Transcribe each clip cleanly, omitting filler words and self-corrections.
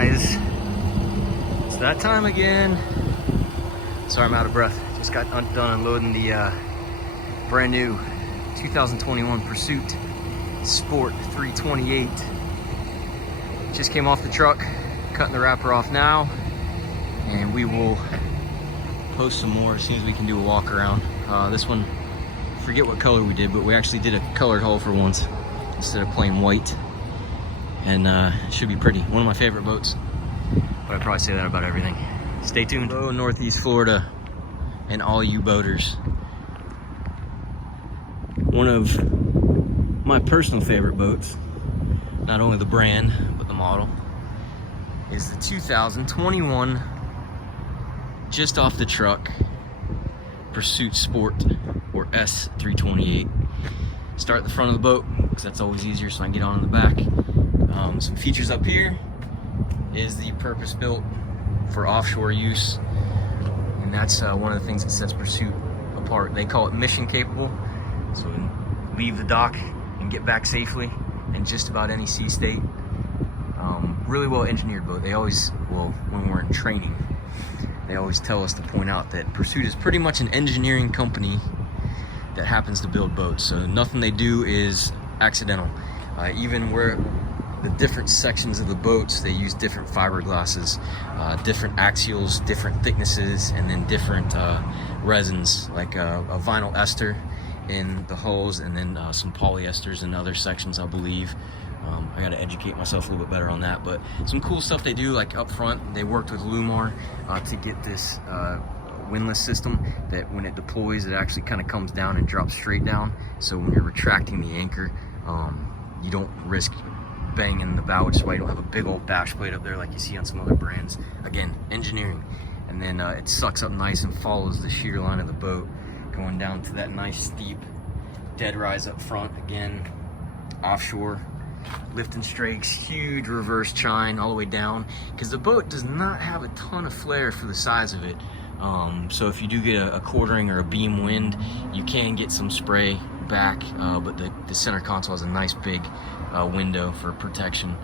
guys, it's that time again. Sorry, I'm out of breath. Just got done unloading the brand new 2021 Pursuit Sport 328. Just came off the truck, cutting the wrapper off now, and we will post some more as soon as we can do a walk around. This one, forget what color we did, but we actually did a colored hull for once instead of plain white, and it should be pretty. One of my favorite boats, but I'd probably say that about everything. Stay tuned. Hello, Northeast Florida, and all you boaters. One of my personal favorite boats, not only the brand, but the model, is the 2021, just off the truck, Pursuit Sport, or S328. Start at the front of the boat, because that's always easier so I can get on in the back. Some features up here is the purpose-built for offshore use, and that's one of the things that sets Pursuit apart. They call it mission capable, so we can leave the dock and get back safely in just about any sea state. Really well engineered boat. They always, well, when we're in training, they always tell us to point out that Pursuit is pretty much an engineering company that happens to build boats. So nothing they do is accidental. Even where the different sections of the boats, they use different fiberglasses, different axials, different thicknesses, and then different resins, like a vinyl ester in the hulls, and then some polyesters in other sections, I believe. I got to educate myself a little bit better on that, but some cool stuff they do, like up front, they worked with Lumar to get this windlass system that when it deploys, it actually kind of comes down and drops straight down. So when you're retracting the anchor, you don't risk banging the bow, which is why you don't have a big old bash plate up there like you see on some other brands. Again, engineering. And then it sucks up nice and follows the shear line of the boat, going down to that nice steep dead rise up front. Again, offshore, lifting strakes, huge reverse chine all the way down, because the boat does not have a ton of flare for the size of it. So if you do get a quartering or a beam wind, you can get some spray back, but the center console has a nice big window for protection.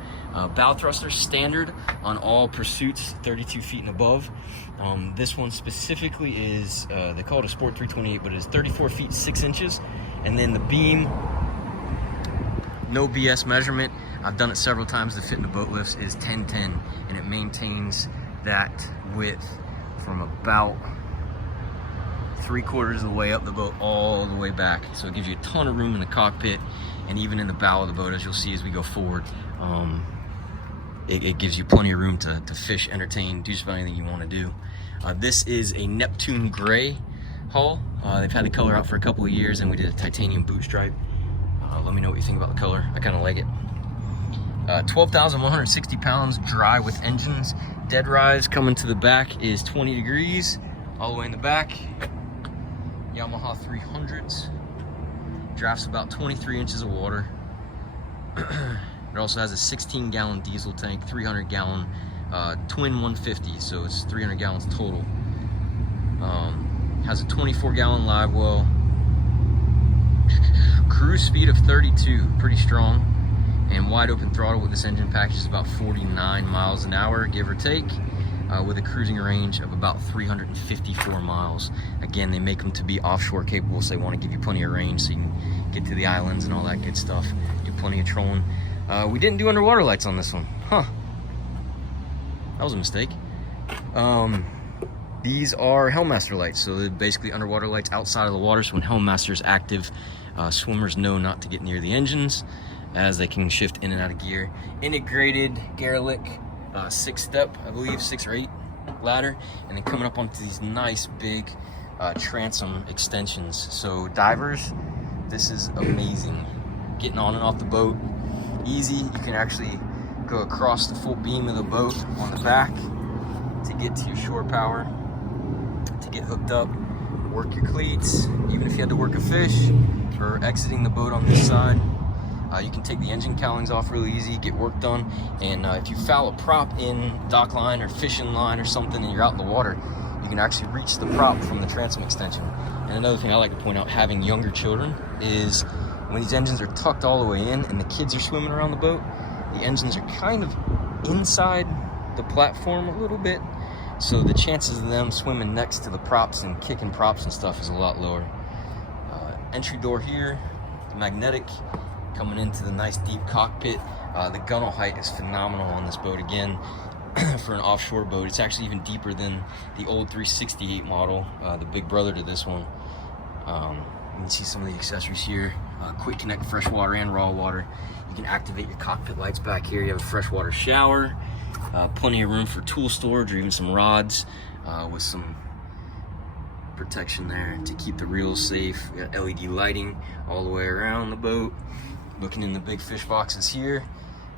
Bow thruster standard on all Pursuits 32 feet and above. This one specifically is, they call it a Sport 328, but it is 34 feet 6 inches. And then the beam, no BS measurement, I've done it several times to fit in the boat lifts, is 1010, and it maintains that width from about 3/4 of the way up the boat all the way back. So it gives you a ton of room in the cockpit, and even in the bow of the boat, as you'll see as we go forward. It gives you plenty of room to fish, entertain, do just about anything you want to do. This is a Neptune gray hull. They've had the color out for a couple of years, and we did a titanium boot stripe. Let me know what you think about the color. I kind of like it. 12,160 pounds dry with engines. Dead rise coming to the back is 20 degrees all the way in the back. Yamaha 300s. Drafts about 23 inches of water. It also has a 16-gallon diesel tank, 300-gallon twin 150, so it's 300 gallons total. Has a 24-gallon live well. Cruise speed of 32, pretty strong. And wide open throttle with this engine package is about 49 miles an hour, give or take, with a cruising range of about 354 miles. Again, they make them to be offshore capable, so they want to give you plenty of range so you can get to the islands and all that good stuff. Get plenty of trolling. We didn't do underwater lights on this one. Huh. That was a mistake. These are Helmmaster lights, so they're basically underwater lights outside of the water, so when Helmmaster is active, swimmers know not to get near the engines, as they can shift in and out of gear. Integrated Garlic 6-step, I believe, 6 or 8 ladder, and then coming up onto these nice big transom extensions. So divers, this is amazing. Getting on and off the boat, easy. You can actually go across the full beam of the boat on the back to get to your shore power, to get hooked up, work your cleats, even if you had to work a fish or exiting the boat on this side. You can take the engine cowlings off really easy, get work done, and if you foul a prop in dock line or fishing line or something and you're out in the water, you can actually reach the prop from the transom extension. And another thing I like to point out, having younger children, is when these engines are tucked all the way in and the kids are swimming around the boat, the engines are kind of inside the platform a little bit, so the chances of them swimming next to the props and kicking props and stuff is a lot lower. Entry door here, magnetic, coming into the nice deep cockpit. The gunnel height is phenomenal on this boat again. For an offshore boat, it's actually even deeper than the old 368 model, the big brother to this one. You can see some of the accessories here. Quick connect freshwater and raw water. You can activate your cockpit lights back here. You have a freshwater shower, plenty of room for tool storage or even some rods with some protection there to keep the reels safe. We got LED lighting all the way around the boat. Looking in the big fish boxes here,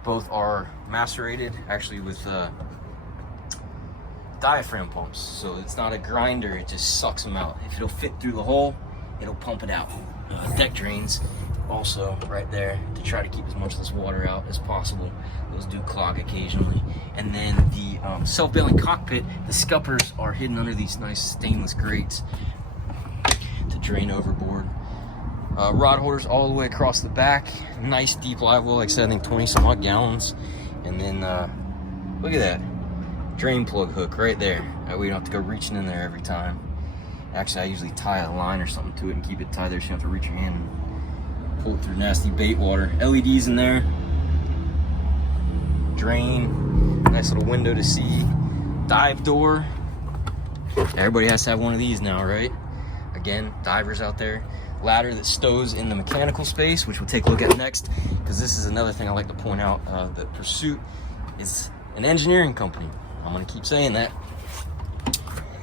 both are macerated, actually with diaphragm pumps, so it's not a grinder, it just sucks them out. If it'll fit through the hole, it'll pump it out. Deck drains also right there to try to keep as much of this water out as possible. Those do clog occasionally. And then the self-bailing cockpit, the scuppers are hidden under these nice stainless grates to drain overboard. Rod holders all the way across the back. Nice deep live well, like I said, I think 20 some odd gallons. And then look at that drain plug hook right there. That way you don't have to go reaching in there every time. Actually, I usually tie a line or something to it and keep it tied there so you don't have to reach your hand and pull it through nasty bait water. LEDs in there. Drain. Nice little window to see. Dive door. Everybody has to have one of these now, right? Again, divers out there. Ladder that stows in the mechanical space, which we'll take a look at next, because this is another thing I like to point out, that Pursuit is an engineering company. I'm going to keep saying that,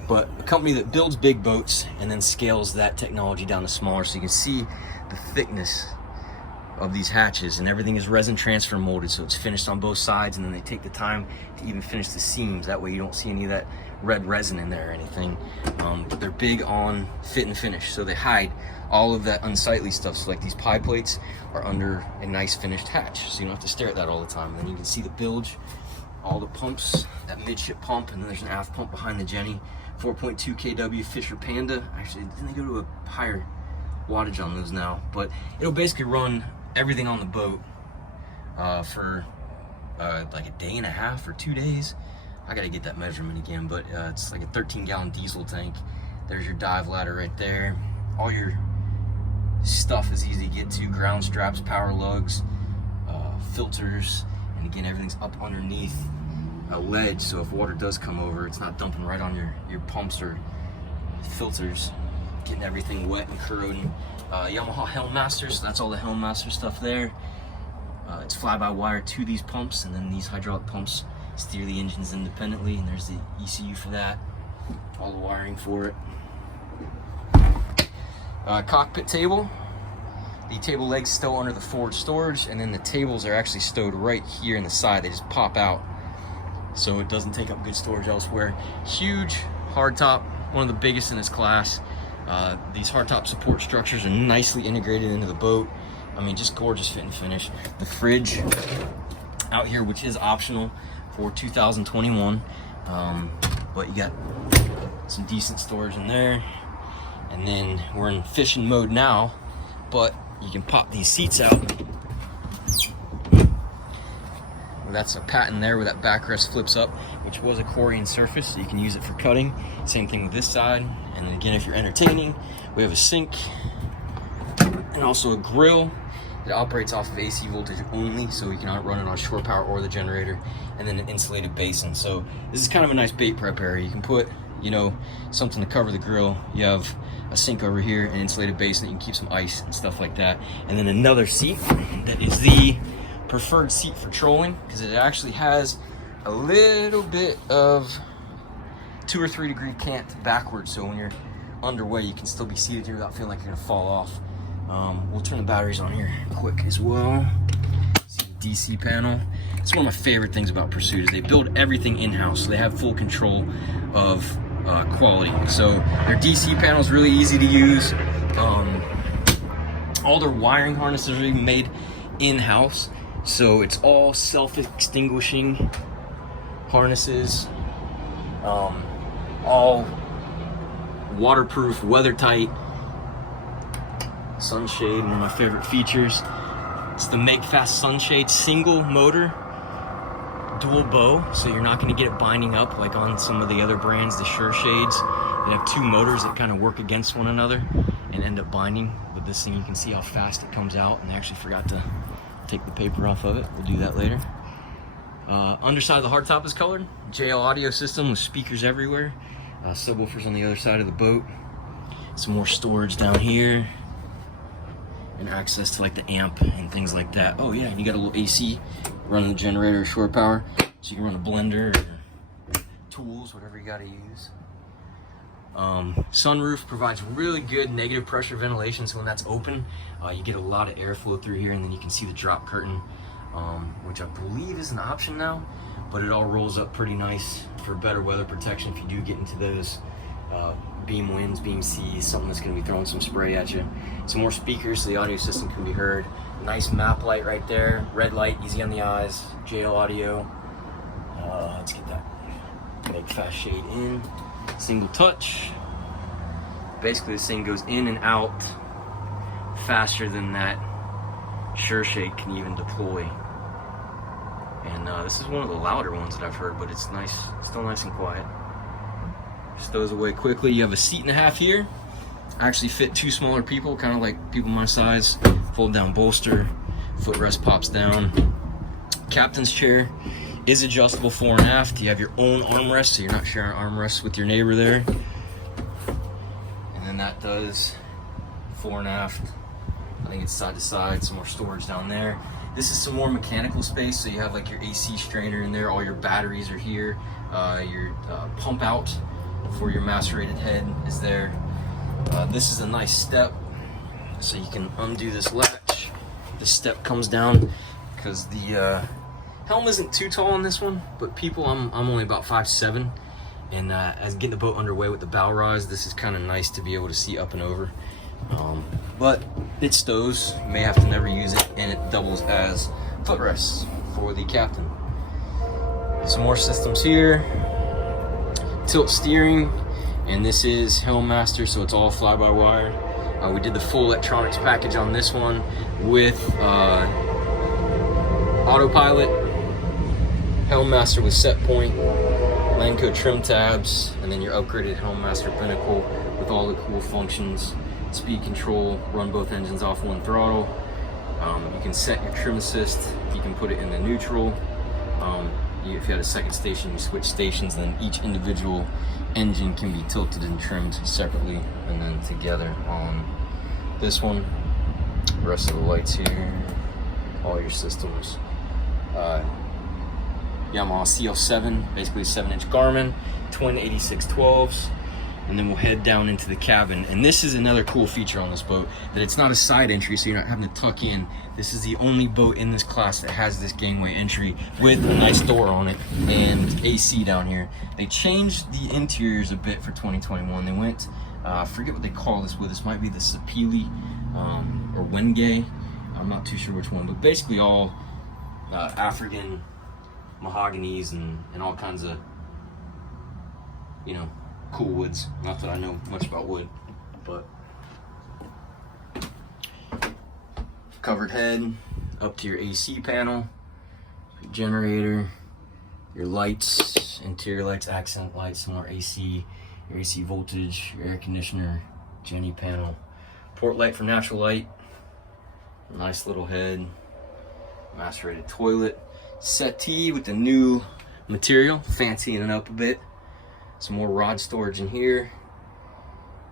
but a company that builds big boats and then scales that technology down to smaller, so you can see the thickness of these hatches, and everything is resin transfer molded, so it's finished on both sides, and then they take the time to even finish the seams. That way you don't see any of that red resin in there or anything. But they're big on fit and finish, so they hide all of that unsightly stuff. So like these pie plates are under a nice finished hatch, so you don't have to stare at that all the time. And then you can see the bilge, all the pumps, that midship pump, and then there's an aft pump behind the Jenny. 4.2 kW Fisher Panda. Actually, didn't they go to a higher wattage on those now? But it'll basically run everything on the boat for like a day and a half or 2 days. I gotta get that measurement again, but it's like a 13-gallon diesel tank. There's your dive ladder right there. All your stuff is easy to get to. Ground straps, power lugs, filters, and again, everything's up underneath a ledge, so if water does come over, it's not dumping right on your pumps or filters, getting everything wet and corroding. Yamaha Helm Masters, so that's all the Helm Master stuff there. It's fly-by-wire to these pumps, and then these hydraulic pumps steer the engines independently, and there's the ECU for that, all the wiring for it. Cockpit table. The table legs stow under the forward storage, and then the tables are actually stowed right here in the side. They just pop out, so it doesn't take up good storage elsewhere. Huge hardtop, one of the biggest in its class. These hardtop support structures are nicely integrated into the boat. I mean, just gorgeous fit and finish. The fridge out here, which is optional for 2021, but you got some decent storage in there. And then we're in fishing mode now, but you can pop these seats out. That's a patent there where that backrest flips up, which was a Corian surface, so you can use it for cutting. Same thing with this side. And then again, if you're entertaining, we have a sink and also a grill that operates off of AC voltage only, so you can run it on shore power or the generator, and then an insulated basin. So this is kind of a nice bait prep area. You can put, you know, something to cover the grill. You have a sink over here, an insulated basin that you can keep some ice and stuff like that, and then another seat that is the preferred seat for trolling, because it actually has a little bit of 2 or 3 degree cant backwards, so when you're underway you can still be seated here without feeling like you're gonna fall off. We'll turn the batteries on here quick as well. DC panel. It's one of my favorite things about Pursuit is they build everything in-house, so they have full control of quality. So their DC panel is really easy to use. All their wiring harnesses are even made in-house, so it's all self-extinguishing harnesses, all waterproof, weather-tight. Sunshade, one of my favorite features. It's the Make Fast Sunshade single motor, dual bow, so you're not going to get it binding up like on some of the other brands, the Sure Shades. They have two motors that kind of work against one another and end up binding. With this thing, you can see how fast it comes out, and I actually forgot to take the paper off of it. We'll do that later. Underside of the hardtop is colored. JL audio system with speakers everywhere. Subwoofers on the other side of the boat. Some more storage down here. And access to like the amp and things like that. Oh yeah, and you got a little AC running the generator or shore power. So you can run a blender or tools, whatever you gotta use. Sunroof provides really good negative pressure ventilation, so when that's open, you get a lot of airflow through here, and then you can see the drop curtain, which I believe is an option now, but it all rolls up pretty nice for better weather protection if you do get into those beam winds, beam seas, something that's going to be throwing some spray at you. Some more speakers so the audio system can be heard. Nice map light right there, red light, easy on the eyes, JL audio. Let's get that big fast shade in. Single touch. Basically this thing goes in and out faster than that Sure Shade can even deploy. And this is one of the louder ones that I've heard, but it's nice, still nice and quiet. Stows away quickly. You have a seat and a half here. Actually fit two smaller people, kind of like people my size. Fold down bolster, footrest pops down. Captain's chair is adjustable fore and aft. You have your own armrest, so you're not sharing armrests with your neighbor there. And then that does fore and aft. I think it's side to side. Some more storage down there. This is some more mechanical space, so you have like your AC strainer in there. All your batteries are here. Your pump out for your macerated head is there. This is a nice step, so you can undo this latch. The step comes down because the helm isn't too tall on this one, but people, I'm only about 5'7", and as getting the boat underway with the bow rise, this is kind of nice to be able to see up and over. But it stows. You may have to never use it, and it doubles as footrests for the captain. Some more systems here. Tilt steering, and this is Helmmaster, so it's all fly-by-wire. We did the full electronics package on this one with autopilot, Helmmaster with set point, Lanco trim tabs, and then your upgraded Helmmaster Pinnacle with all the cool functions. Speed control, run both engines off one throttle. You can set your trim assist, you can put it in the neutral. If you had a second station, you switch stations, then each individual engine can be tilted and trimmed separately and then together on this one. The rest of the lights here, all your systems. Yamaha CL7, basically a 7-inch Garmin, twin 8612s. And then we'll head down into the cabin. And this is another cool feature on this boat, that it's not a side entry, so you're not having to tuck in. This is the only boat in this class that has this gangway entry with a nice door on it and AC down here. They changed the interiors a bit for 2021. They went, I forget what they call this with. This might be the Sapili or Wengay. I'm not too sure which one, but basically all African mahoganies and all kinds of, you know, cool woods. Not that I know much about wood, but covered head up to your AC panel, your generator, your lights, interior lights, accent lights, some more AC, your AC voltage, your air conditioner, Jenny panel, port light for natural light, nice little head, macerated toilet, settee with the new material, fancying it up a bit. Some more rod storage in here,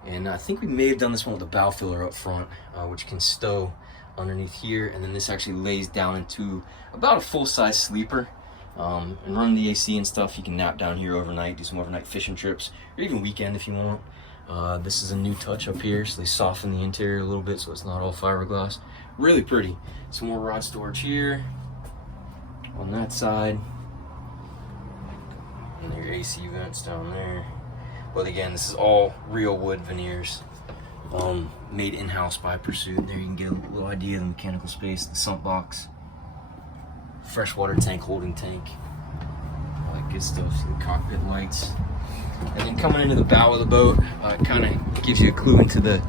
and I think we may have done this one with a bow filler up front, which can stow underneath here, and then this actually lays down into about a full-size sleeper. And run the AC and stuff. You can nap down here overnight, do some overnight fishing trips, or even weekend if you want. This is a new touch up here, so they soften the interior a little bit so it's not all fiberglass. Really pretty. Some more rod storage here on that side. And your AC vents down there. But again, this is all real wood veneers, made in-house by Pursuit. There you can get a little idea of the mechanical space, the sump box, freshwater tank, holding tank, all that good stuff. So the cockpit lights. And then coming into the bow of the boat, kind of gives you a clue into the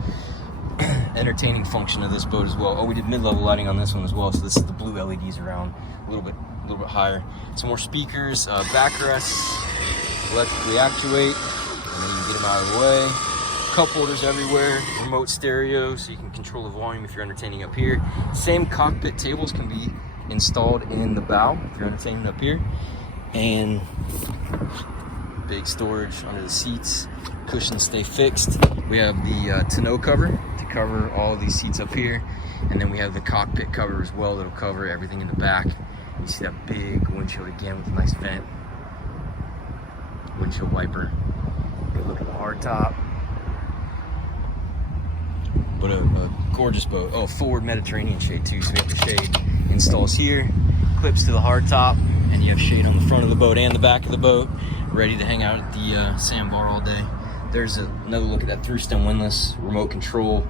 entertaining function of this boat as well. Oh, we did mid-level lighting on this one as well, so this is the blue LEDs around, a little bit little bit higher. Some more speakers, backrests, electrically actuate, and then you can get them out of the way. Cup holders everywhere, remote stereo, so you can control the volume if you're entertaining up here. Same cockpit tables can be installed in the bow if you're entertaining up here. And big storage under the seats. Cushions stay fixed. We have the tonneau cover to cover all of these seats up here. And then we have the cockpit cover as well that'll cover everything in the back. You see that big windshield again with a nice vent. Windshield wiper. Good look at the hardtop. But a gorgeous boat. Oh, forward Mediterranean shade too. So we have the shade installs here, clips to the hardtop, and you have shade on the front of the boat and the back of the boat, ready to hang out at the sandbar all day. There's another look at that through-stem windlass, remote control,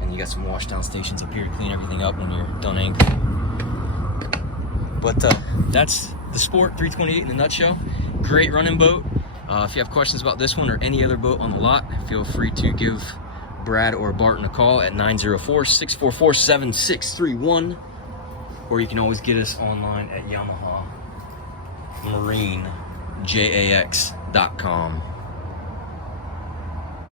and you got some washdown stations up here to clean everything up when you're done anchoring. But that's the Sport 328 in a nutshell. Great running boat. If you have questions about this one or any other boat on the lot, feel free to give Brad or Barton a call at 904-644-7631, or you can always get us online at Yamaha Marine JAX.com.